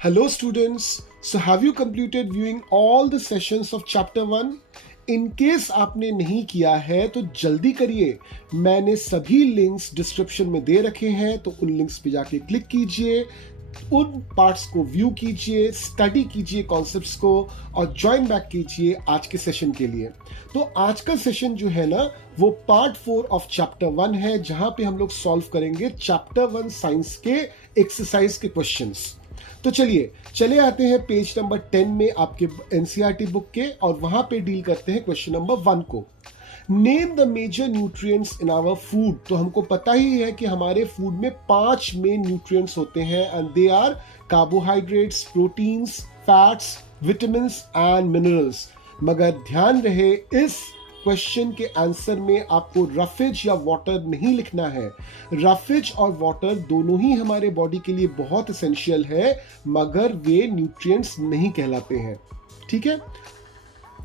Hello students, so have you completed viewing all the sessions of chapter 1? In case आपने नहीं किया है तो जल्दी करिए, मैंने सभी लिंक्स डिस्क्रिप्शन में दे रखे हैं, तो उन लिंक्स पे जाके क्लिक कीजिए, उन पार्ट्स को व्यू कीजिए, स्टडी कीजिए कॉन्सेप्ट्स को और ज्वाइन बैक कीजिए आज के सेशन के लिए। तो आज का सेशन जो है ना वो पार्ट 4 ऑफ चैप्टर 1 है, जहां पे हम लोग सॉल्व करेंगे चैप्टर 1 साइंस के एक्सरसाइज के क्वेश्चंस। तो चले आते हैं पेज नंबर 10 में आपके एनसीईआरटी बुक के, और वहां पे डील करते हैं क्वेश्चन नंबर 1 को। Name the major nutrients in our food. तो हमको पता ही है कि हमारे फूड में 5 मेन न्यूट्रिएंट्स होते हैं, and they are carbohydrates, proteins, fats, vitamins and minerals. मगर ध्यान रहे, इस क्वेश्चन के आंसर में आपको रफेज या वाटर नहीं लिखना है। रफेज और वाटर दोनों ही हमारे बॉडी के लिए बहुत एसेंशियल है, मगर वे न्यूट्रिएंट्स नहीं कहलाते हैं। ठीक है,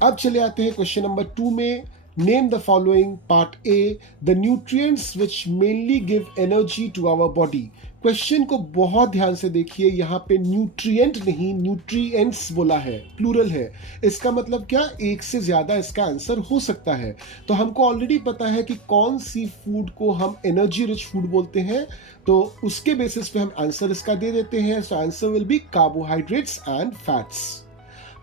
अब चले आते हैं क्वेश्चन नंबर 2 में। Name the following, part A, the nutrients which mainly give energy to our body. Question को बहुत ध्यान से देखिए, यहाँ पे न्यूट्रिएंट नहीं न्यूट्रिएंट्स बोला है, प्लूरल है। इसका मतलब क्या, एक से ज्यादा इसका आंसर हो सकता है। तो हमको ऑलरेडी पता है कि कौन सी फूड को हम एनर्जी रिच फूड बोलते हैं, तो उसके बेसिस पे हम आंसर इसका दे देते हैं। So answer will be carbohydrates and fats.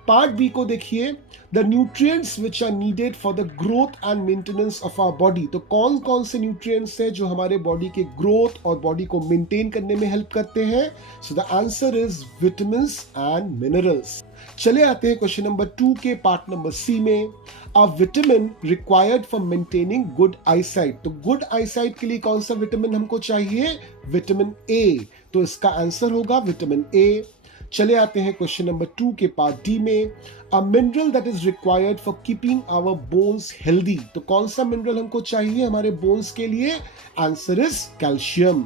Part B को देखिए, the nutrients which are needed for the growth and maintenance of our body. तो कौन कौन से न्यूट्रिएंट्स हैं जो हमारे बॉडी के ग्रोथ और बॉडी को मेंटेन करने में हेल्प करते हैं? So the answer is vitamins and minerals. चले आते हैं क्वेश्चन नंबर 2 के पार्ट नंबर सी में। A vitamin required for maintaining good eyesight. तो गुड आईसाइट के लिए कौन सा विटामिन हमको चाहिए? Vitamin A. तो इसका आंसर होगा विटामिन ए। चले आते हैं क्वेश्चन नंबर 2 के पार्ट डी में। A mineral that is required for keeping our bones healthy. तो कौन सा मिनरल हमको चाहिए हमारे बोन्स के लिए? Answer is calcium.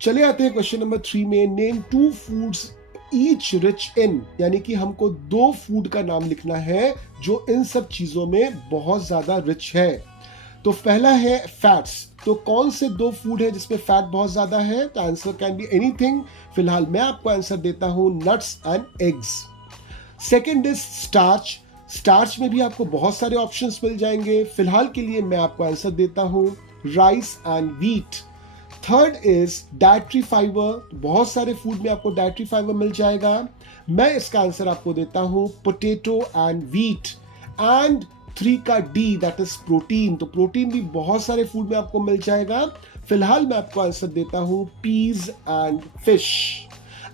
चले आते हैं क्वेश्चन नंबर 3 में। Name 2 foods each rich in, यानी कि हमको 2 फूड का नाम लिखना है जो इन सब चीजों में बहुत ज्यादा रिच है। तो पहला है फैट्स। तो कौन से 2 फूड है जिसमें फैट बहुत ज्यादा है? तो आंसर कैन बी एनीथिंग। फिलहाल मैं आपको आंसर देता हूं nuts and eggs. Second is starch. Starch में भी आपको बहुत सारे ऑप्शंस मिल जाएंगे। फिलहाल के लिए मैं आपको आंसर देता हूं rice and wheat. Third is dietary fibre. बहुत सारे फूड में आपको डाइटरी फाइबर मिल जाएगा। मैं इसका आंसर आपको देता हूं पोटैटो एंड व्हीट। एंड 3 का डी, दैट इज प्रोटीन। तो प्रोटीन भी बहुत सारे फूड में आपको मिल जाएगा। फिलहाल मैं आपको आंसर देता हूं पीज एंड फिश।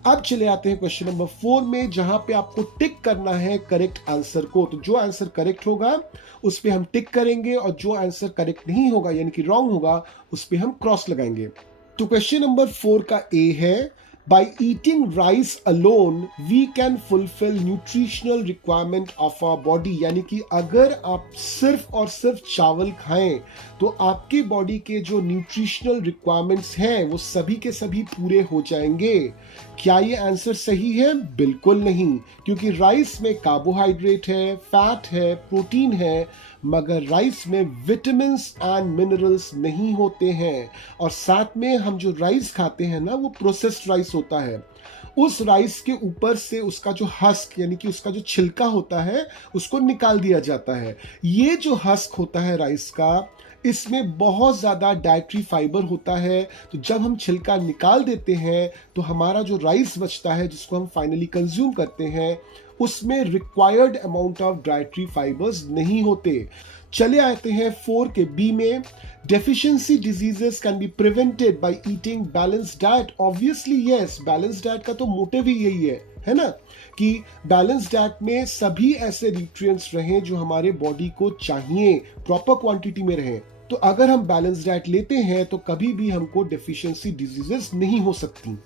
अब चले आते हैं क्वेश्चन नंबर 4 में, जहां पे आपको टिक करना है करेक्ट आंसर को। तो जो आंसर करेक्ट होगा उस पे हम टिक करेंगे, और जो आंसर करेक्ट नहीं होगा यानी कि रॉन्ग होगा उस पे हम क्रॉस लगाएंगे। तो क्वेश्चन नंबर 4 का ए है, by eating rice alone we can fulfill nutritional requirement of our body। यानी कि अगर आप सिर्फ और सिर्फ चावल खाएं तो आपके बॉडी के जो न्यूट्रिशनल रिक्वायरमेंट्स हैं वो सभी के सभी पूरे हो जाएंगे। क्या ये आंसर सही है? बिल्कुल नहीं, क्योंकि राइस में कार्बोहाइड्रेट है, फैट है, प्रोटीन है, मगर राइस में विटामिन्स एंड मिनरल्स नहीं होते हैं। और साथ में हम जो राइस खाते हैं ना, वो प्रोसेस्ड राइस होता है। उस राइस के ऊपर से उसका जो हस्क यानी कि उसका जो छिलका होता है उसको निकाल दिया जाता है। ये जो हस्क होता है राइस का, इसमें बहुत ज्यादा डाइटरी फाइबर होता है। तो जब हम छिलका निकाल देते हैं तो हमारा जो राइस बचता है, जिसको हम फाइनली कंज्यूम करते हैं, उसमें required amount of dietary fibres नहीं होते। चले आते हैं 4 के बी में। Deficiency diseases can be prevented by eating balanced diet. Obviously yes, balanced diet का तो मोटिव ही यही है ना, कि बैलेंस डाइट में सभी ऐसे न्यूट्रिएंट्स रहें जो हमारे बॉडी को चाहिए, प्रॉपर क्वांटिटी में रहें। तो अगर हम बैलेंस डाइट लेते हैं तो कभी भी हमको डेफिशिएंसी डिजीजेस नहीं हो सकती।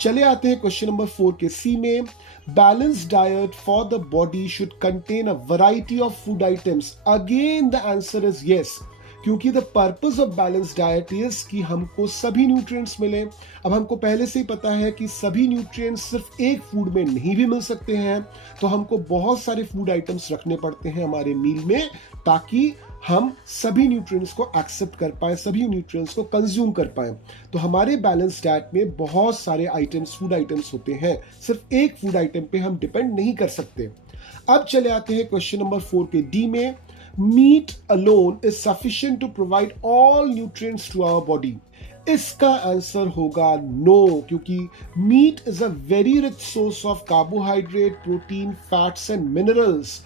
चले आते हैं क्वेश्चन नंबर 4 के सी में। Balance diet for the body should contain a variety of food items. Again the answer is yes, क्योंकि the purpose of balance diet is कि हमको सभी न्यूट्रिएंट्स मिले। अब हमको पहले से ही पता है कि सभी न्यूट्रिएंट्स सिर्फ एक फूड में नहीं भी मिल सकते हैं, तो हमको बहुत सारे फूड आइटम्स रखने पड़ते हैं हमारे मील में, ताकि हम सभी न्यूट्रिएंट्स को एक्सेप्ट कर पाए, सभी न्यूट्रिएंट्स को कंज्यूम कर पाए। तो हमारे बैलेंस डाइट में बहुत सारे आइटम्स, फूड आइटम्स होते हैं, सिर्फ एक फूड आइटम पे हम डिपेंड नहीं कर सकते। अब चले आते हैं क्वेश्चन नंबर 4 के डी में। Meat alone is sufficient to provide all nutrients to our body. इसका आंसर होगा नो, क्योंकि meat is a very rich source of carbohydrate, protein, fats and minerals.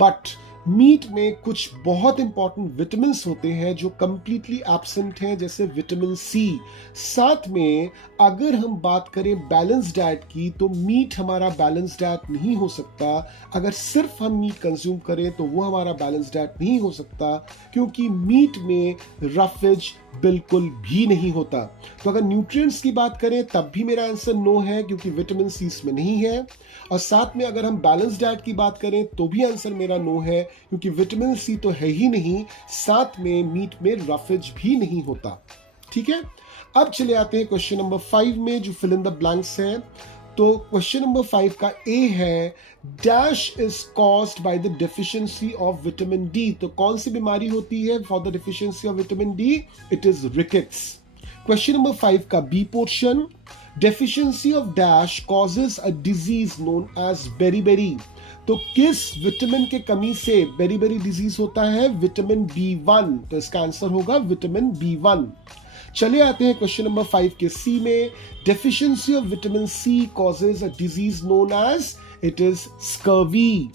But meat में कुछ बहुत इंपॉर्टेंट विटामिन होते हैं जो कंप्लीटली एब्सेंट हैं, जैसे विटामिन सी। साथ में अगर हम बात करें बैलेंस डाइट की, तो मीट हमारा बैलेंस डाइट नहीं हो सकता। अगर सिर्फ हम मीट कंज्यूम करें तो वो हमारा बैलेंस डाइट नहीं हो सकता, क्योंकि मीट में रफेज बिल्कुल भी नहीं होता। तो अगर न्यूट्रिएंट्स की बात करें तब भी मेरा आंसर नो है, क्योंकि विटामिन सी इसमें नहीं है। और साथ में अगर हम बैलेंस डाइट की बात करें तो भी आंसर मेरा नो है, क्योंकि विटामिन सी तो है ही नहीं, साथ में मीट में रफेज भी नहीं होता। ठीक है, अब चले आते हैं क्वेश्चन नंबर 5 में, जो फिल इन द ब्लैंक्स है। तो क्वेश्चन नंबर 5 का ए है, dash is caused by the deficiency of vitamin D. तो कौन सी बीमारी होती है for the deficiency of vitamin D? It is rickets. Question number 5 का B portion, deficiency of dash causes a disease known as beriberi. तो किस vitamin के कमी से बेरीबेरी डिजीज होता है? Vitamin B1। तो इसका आंसर होगा विटामिन B1। चले आते हैं क्वेश्चन नंबर 5 के सी में, deficiency of vitamin C causes a disease known as, it is scurvy.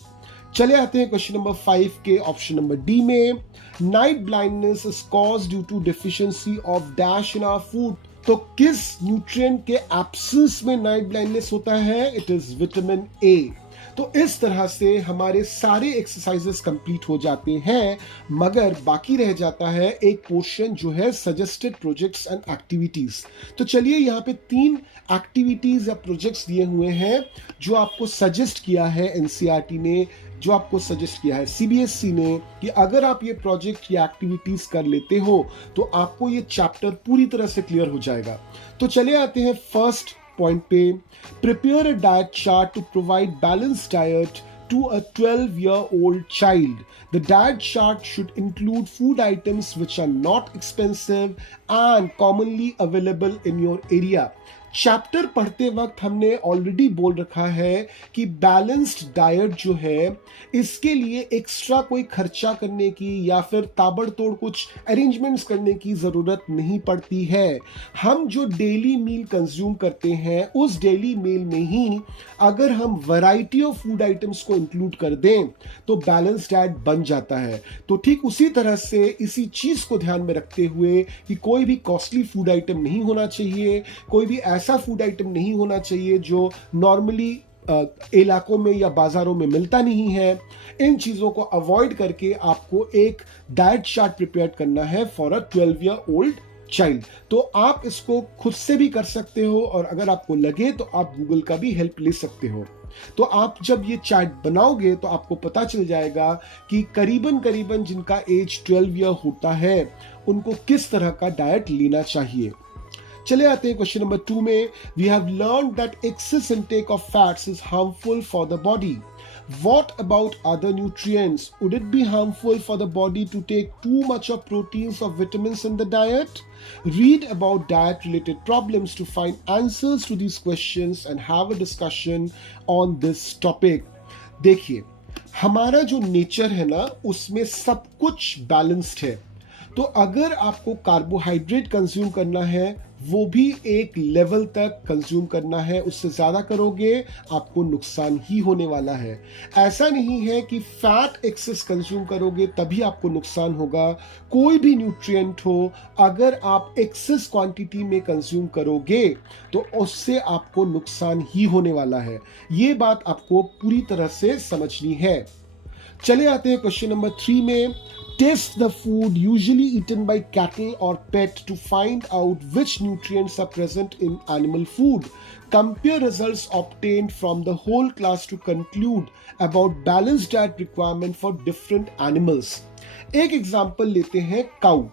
चले आते हैं क्वेश्चन नंबर 5 के ऑप्शन नंबर डी में, night blindness is caused due to deficiency of dash in our food. तो किस nutrient के absence में night blindness होता है? It is vitamin A. तो इस तरह से हमारे सारे एक्सरसाइजेस कंप्लीट हो जाते हैं, मगर बाकी रह जाता है एक पोर्शन जो है सजेस्टेड प्रोजेक्ट्स एंड एक्टिविटीज। तो चलिए यहाँ पे 3 एक्टिविटीज या प्रोजेक्ट्स दिए हुए हैं जो आपको सजेस्ट किया है एनसीईआरटी ने, जो आपको सजेस्ट किया है सीबीएसई ने, कि अगर आप ये प्रोजेक्ट या एक्टिविटीज कर लेते हो तो आपको ये चैप्टर पूरी तरह से क्लियर हो जाएगा। तो चले आते हैं फर्स्ट पॉइंट पे, prepare a diet chart to provide balanced diet to a 12-year-old child. The diet chart should include food items which are not expensive and commonly available in your area. Chapter पढ़ते वक्त हमने already बोल रखा है कि balanced diet जो है, इसके लिए एक्स्ट्रा कोई खर्चा करने की या फिर ताबड़तोड़ कुछ अरेंजमेंट्स करने की ज़रूरत नहीं पड़ती है। हम जो डेली मील कंज्यूम करते हैं, उस डेली मील में ही अगर हम वैरायटी ऑफ फूड आइटम्स को इंक्लूड कर दें तो बैलेंस्ड डाइट बन जाता है। तो ठीक उसी तरह से इसी चीज़ को ध्यान में रखते हुए कि कोई भी कॉस्टली फूड आइटम नहीं होना चाहिए, कोई भी ऐसा फूड आइटम नहीं होना चाहिए जो नॉर्मली इलाकों में या बाजारों में मिलता नहीं है। इन चीजों को अवॉइड करके आपको एक डाइट चार्ट प्रिपेयर करना है फॉर अ 12-year-old चाइल्ड। तो आप इसको खुद से भी कर सकते हो, और अगर आपको लगे तो आप गूगल का भी हेल्प ले सकते हो। तो आप जब ये चार्ट बनाओगे तो आपको पता चल जाएगा कि करीबन जिनका एज 12 ईयर होता है उनको किस तरह का डाइट लेना चाहिए। चले आते हैं क्वेश्चन नंबर 2 में। We have learned that excess intake of fats is harmful for the body. What about other nutrients? Would it be harmful for the body to take too much of proteins or vitamins in the diet? Read about diet related problems to find answers to these questions and have a discussion on this topic. देखिए, हमारा जो nature है ना, उसमें सब कुछ balanced है। तो अगर आपको कार्बोहाइड्रेट कंज्यूम करना है, वो भी एक लेवल तक कंज्यूम करना है, उससे ज़्यादा करोगे आपको नुकसान ही होने वाला है। ऐसा नहीं है कि फैट एक्सेस कंज्यूम करोगे तभी आपको नुकसान होगा। कोई भी न्यूट्रिएंट हो, अगर आप एक्सेस क्वांटिटी में कंज्यूम करोगे तो उससे आपको नुकसान ही होने वाला है। ये बात आपको पूरी तरह से समझनी है। चले आते हैं क्वेश्चन नंबर 3 में। Test the food usually eaten by cattle or pet to find out which nutrients are present in animal food. Compare results obtained from the whole class to conclude about balanced diet requirement for different animals. एक example लेते हैं काऊ।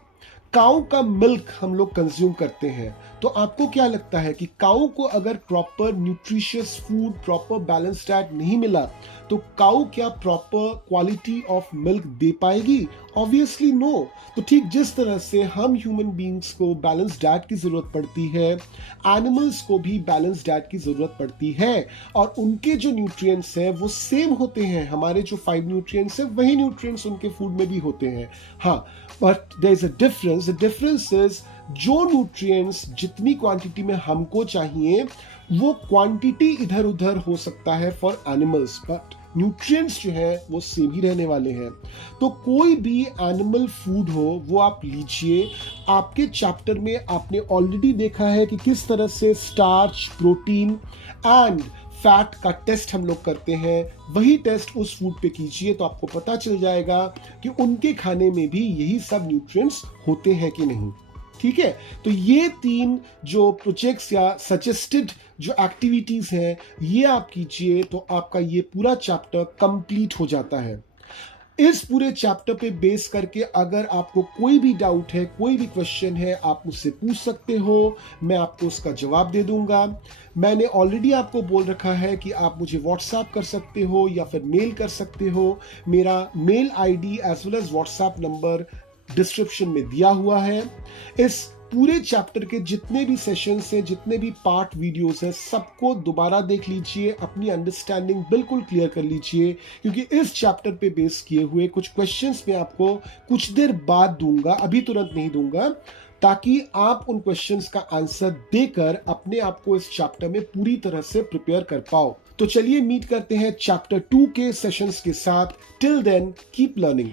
काऊ का milk हम लोग consume करते हैं, तो आपको क्या लगता है कि काऊ को अगर proper nutritious food, proper balance diet नहीं मिला तो काऊ क्या प्रॉपर क्वालिटी ऑफ मिल्क दे पाएगी? Obviously no. तो ठीक जिस तरह से हम ह्यूमन बींग्स को बैलेंस डाइट की जरूरत पड़ती है, एनिमल्स को भी बैलेंस डाइट की जरूरत पड़ती है, और उनके जो न्यूट्रिएंट्स हैं वो सेम होते हैं। हमारे जो 5 न्यूट्रिएंट्स हैं वही न्यूट्रिएंट्स उनके फूड में भी होते हैं। हाँ, but there is a difference. The difference is जो न्यूट्रिएंट्स जितनी क्वांटिटी में हमको चाहिए वो क्वांटिटी इधर उधर हो सकता है फॉर एनिमल्स, बट न्यूट्रिएंट्स जो है वो सेम ही रहने वाले हैं। तो कोई भी एनिमल फूड हो वो आप लीजिए। आपके चैप्टर में आपने ऑलरेडी देखा है कि किस तरह से स्टार्च, प्रोटीन एंड फैट का टेस्ट हम लोग करते हैं। वही टेस्ट उस फूड पे कीजिए तो आपको पता चल जाएगा कि उनके खाने में भी यही सब न्यूट्रिएंट्स होते हैं कि नहीं। ठीक है, तो ये 3 जो प्रोजेक्ट्स या सजेस्टेड जो एक्टिविटीज हैं ये आप कीजिए तो आपका ये पूरा चैप्टर कंप्लीट हो जाता है। इस पूरे चैप्टर पे बेस करके अगर आपको कोई भी डाउट है, कोई भी क्वेश्चन है, आप मुझसे पूछ सकते हो, मैं आपको उसका जवाब दे दूंगा। मैंने ऑलरेडी आपको बोल रखा है कि आप मुझे व्हाट्सएप कर सकते हो या फिर मेल कर सकते हो। मेरा mail ID as well as WhatsApp number description में दिया हुआ है। इस पूरे चैप्टर के जितने भी सेशंस हैं, जितने भी पार्ट वीडियोस हैं, सबको दोबारा देख लीजिए, अपनी अंडरस्टैंडिंग बिल्कुल क्लियर कर लीजिए, क्योंकि इस चैप्टर पे बेस किए हुए कुछ क्वेश्चंस मैं आपको कुछ देर बाद दूंगा, अभी तुरंत नहीं दूंगा, ताकि आप उन क्वेश्चंस का आंसर देकर अपने आप को इस चैप्टर में पूरी तरह से प्रिपेयर कर पाओ। तो चलिए मीट करते हैं चैप्टर 2 के सेशंस के साथ। Till then keep learning.